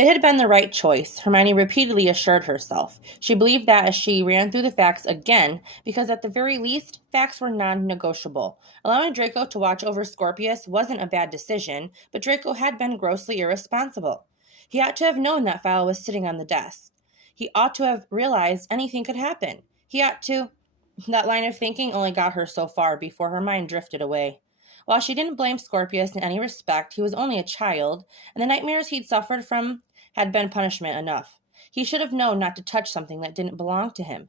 It had been the right choice, Hermione repeatedly assured herself. She believed that as she ran through the facts again, because at the very least, facts were non-negotiable. Allowing Draco to watch over Scorpius wasn't a bad decision, but Draco had been grossly irresponsible. He ought to have known that file was sitting on the desk. He ought to have realized anything could happen. He ought to... That line of thinking only got her so far before her mind drifted away. While she didn't blame Scorpius in any respect, he was only a child, and the nightmares he'd suffered from had been punishment enough. He should have known not to touch something that didn't belong to him.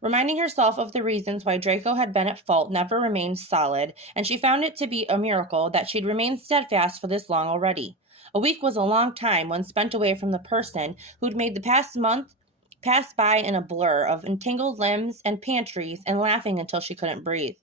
Reminding herself of the reasons why Draco had been at fault never remained solid, and she found it to be a miracle that she'd remained steadfast for this long already. A week was a long time when spent away from the person who'd made the past month pass by in a blur of entangled limbs and pantries and laughing until she couldn't breathe.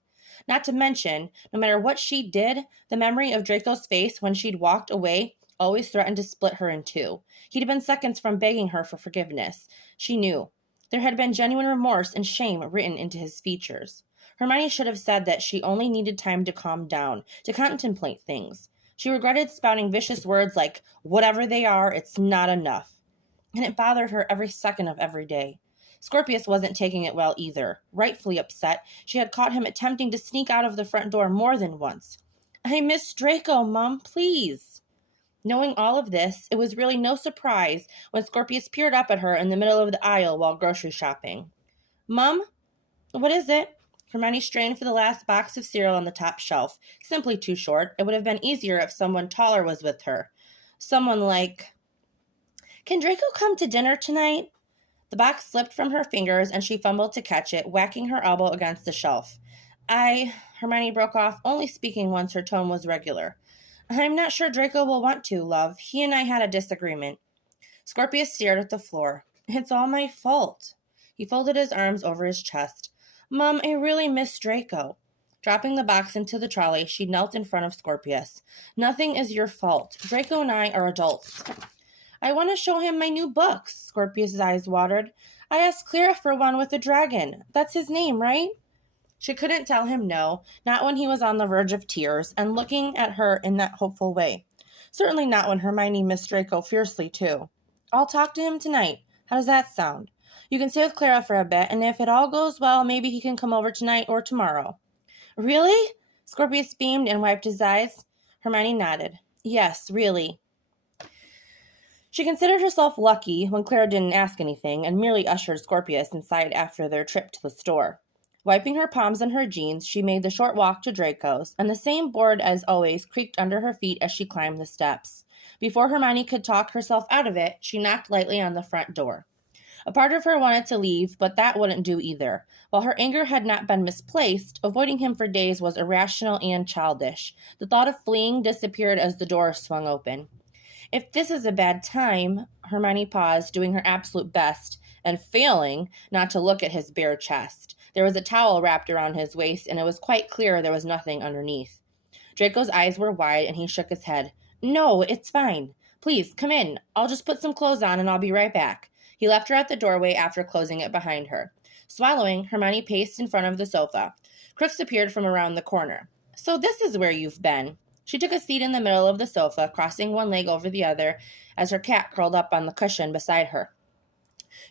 Not to mention, no matter what she did, the memory of Draco's face when she'd walked away always threatened to split her in two. He'd been seconds from begging her for forgiveness. She knew. There had been genuine remorse and shame written into his features. Hermione should have said that she only needed time to calm down, to contemplate things. She regretted spouting vicious words like, "Whatever they are, it's not enough." And it bothered her every second of every day. Scorpius wasn't taking it well either. Rightfully upset, she had caught him attempting to sneak out of the front door more than once. "I miss Draco, Mom, please." Knowing all of this, it was really no surprise when Scorpius peered up at her in the middle of the aisle while grocery shopping. "Mom? What is it?" Hermione strained for the last box of cereal on the top shelf. Simply too short. It would have been easier if someone taller was with her. Someone like... "Can Draco come to dinner tonight?" The box slipped from her fingers and she fumbled to catch it, whacking her elbow against the shelf. Hermione broke off, only speaking once her tone was regular. "I'm not sure Draco will want to, love. He and I had a disagreement." Scorpius stared at the floor. "It's all my fault." He folded his arms over his chest. "Mom, I really miss Draco." Dropping the box into the trolley, she knelt in front of Scorpius. "Nothing is your fault. Draco and I are adults." "I want to show him my new books." Scorpius's eyes watered. "I asked Clara for one with a dragon. That's his name, right?" She couldn't tell him no, not when he was on the verge of tears and looking at her in that hopeful way. Certainly not when Hermione missed Draco fiercely, too. "I'll talk to him tonight. How does that sound? You can stay with Clara for a bit, and if it all goes well, maybe he can come over tonight or tomorrow." "Really?" Scorpius beamed and wiped his eyes. Hermione nodded. "Yes, really." She considered herself lucky when Clara didn't ask anything and merely ushered Scorpius inside after their trip to the store. Wiping her palms on her jeans, she made the short walk to Draco's, and the same board as always creaked under her feet as she climbed the steps. Before Hermione could talk herself out of it, she knocked lightly on the front door. A part of her wanted to leave, but that wouldn't do either. While her anger had not been misplaced, avoiding him for days was irrational and childish. The thought of fleeing disappeared as the door swung open. "If this is a bad time," Hermione paused, doing her absolute best, and failing not to look at his bare chest. There was a towel wrapped around his waist, and it was quite clear there was nothing underneath. Draco's eyes were wide, and he shook his head. "No, it's fine. Please, come in. I'll just put some clothes on, and I'll be right back." He left her at the doorway after closing it behind her. Swallowing, Hermione paced in front of the sofa. Crooks appeared from around the corner. "So this is where you've been." She took a seat in the middle of the sofa, crossing one leg over the other as her cat curled up on the cushion beside her.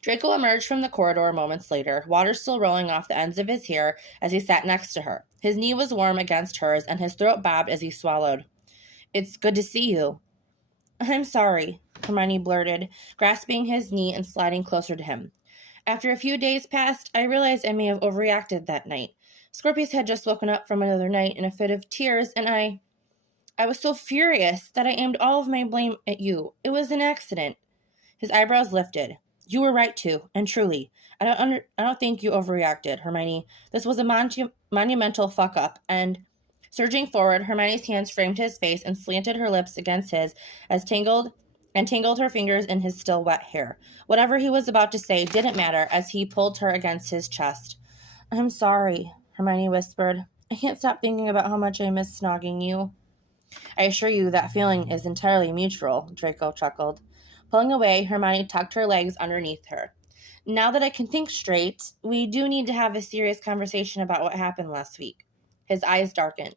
Draco emerged from the corridor moments later, water still rolling off the ends of his hair as he sat next to her. His knee was warm against hers, and his throat bobbed as he swallowed. "It's good to see you." "I'm sorry," Hermione blurted, grasping his knee and sliding closer to him. "After a few days passed, I realized I may have overreacted that night. Scorpius had just woken up from another night in a fit of tears, and I was so furious that I aimed all of my blame at you. It was an accident." His eyebrows lifted. "You were right to, and truly. I don't think you overreacted, Hermione. This was a monumental fuck-up," and surging forward, Hermione's hands framed his face and slanted her lips against his as tangled her fingers in his still wet hair. Whatever he was about to say didn't matter as he pulled her against his chest. "I'm sorry," Hermione whispered. "I can't stop thinking about how much I miss snogging you." "I assure you that feeling is entirely mutual," Draco chuckled. Pulling away, Hermione tucked her legs underneath her. "Now that I can think straight, we do need to have a serious conversation about what happened last week." His eyes darkened.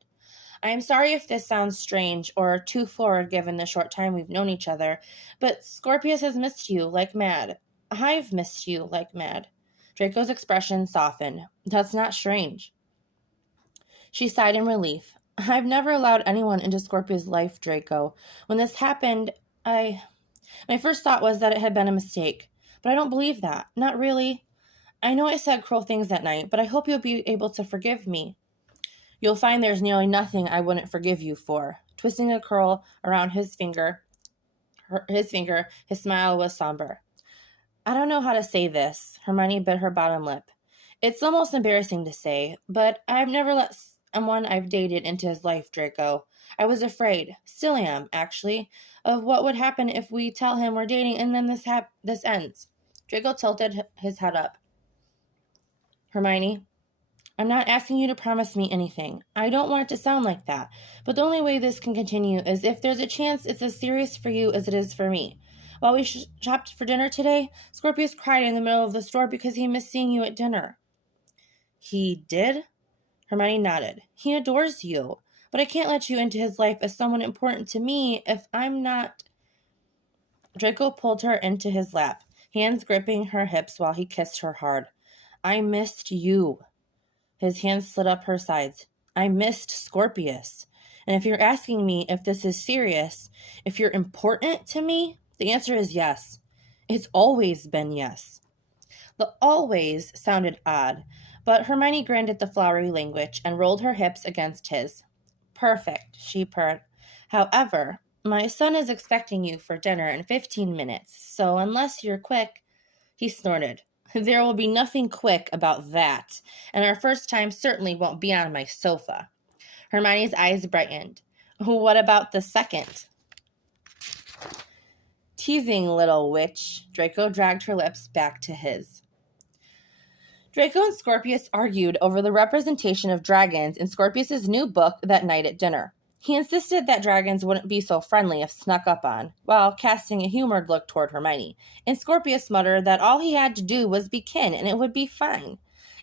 I am sorry if this sounds strange or too forward given the short time we've known each other, but Scorpius has missed you like mad. I've missed you like mad. Draco's expression softened. That's not strange. She sighed in relief. I've never allowed anyone into Scorpius' life, Draco. When this happened, my first thought was that it had been a mistake. But I don't believe that. Not really. I know I said cruel things that night, but I hope you'll be able to forgive me. You'll find there's nearly nothing I wouldn't forgive you for. Twisting a curl around his finger, his smile was somber. I don't know how to say this. Hermione bit her bottom lip. It's almost embarrassing to say, but I've never let someone I've dated into his life, Draco. I was afraid, still am, actually, of what would happen if we tell him we're dating and then this ends. Draco tilted his head up. Hermione, I'm not asking you to promise me anything. I don't want it to sound like that, but the only way this can continue is if there's a chance it's as serious for you as it is for me. While we shopped for dinner today, Scorpius cried in the middle of the store because he missed seeing you at dinner. He did? Hermione nodded. He adores you, but I can't let you into his life as someone important to me if I'm not... Draco pulled her into his lap, hands gripping her hips while he kissed her hard. I missed you. His hands slid up her sides. I missed Scorpius. And if you're asking me if this is serious, if you're important to me, the answer is yes. It's always been yes. The always sounded odd, but Hermione grinned at the flowery language and rolled her hips against his. Perfect, she purred. However, my son is expecting you for dinner in 15 minutes, so unless you're quick... He snorted. There will be nothing quick about that, and our first time certainly won't be on my sofa. Hermione's eyes brightened. What about the second? Teasing little witch. Draco dragged her lips back to his. Draco and Scorpius argued over the representation of dragons in Scorpius's new book that night at dinner. He insisted that dragons wouldn't be so friendly if snuck up on, while casting a humored look toward Hermione, and Scorpius muttered that all he had to do was be kin and it would be fine.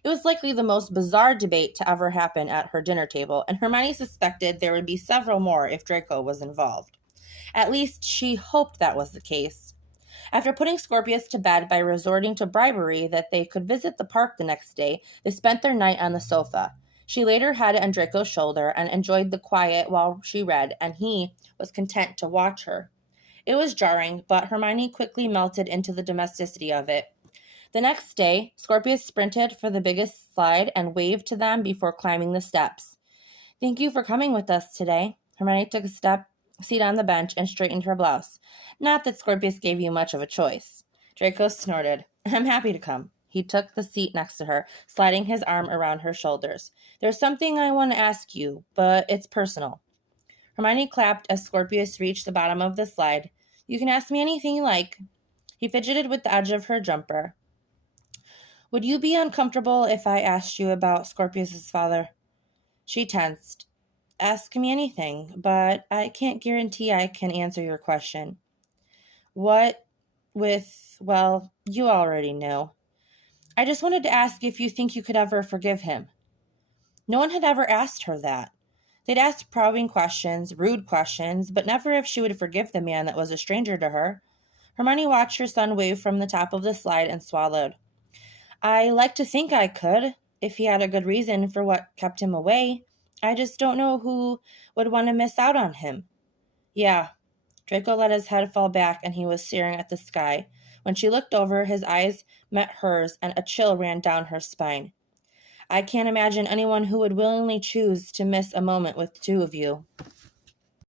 It was likely the most bizarre debate to ever happen at her dinner table, and Hermione suspected there would be several more if Draco was involved. At least she hoped that was the case. After putting Scorpius to bed by resorting to bribery that they could visit the park the next day, they spent their night on the sofa. She laid her head on Draco's shoulder and enjoyed the quiet while she read, and he was content to watch her. It was jarring, but Hermione quickly melted into the domesticity of it. The next day, Scorpius sprinted for the biggest slide and waved to them before climbing the steps. Thank you for coming with us today. Hermione took a seat on the bench and straightened her blouse. Not that Scorpius gave you much of a choice. Draco snorted. I'm happy to come. He took the seat next to her, sliding his arm around her shoulders. There's something I want to ask you, but it's personal. Hermione clapped as Scorpius reached the bottom of the slide. You can ask me anything you like. He fidgeted with the edge of her jumper. Would you be uncomfortable if I asked you about Scorpius's father? She tensed. Ask me anything, but I can't guarantee I can answer your question. What with, well, you already know. I just wanted to ask if you think you could ever forgive him. No one had ever asked her that. They'd asked probing questions, rude questions, but never if she would forgive the man that was a stranger to her. Hermione watched her son wave from the top of the slide and swallowed. I like to think I could, if he had a good reason for what kept him away. I just don't know who would want to miss out on him. Yeah. Draco let his head fall back and he was staring at the sky. When she looked over, his eyes met hers and a chill ran down her spine. I can't imagine anyone who would willingly choose to miss a moment with the two of you.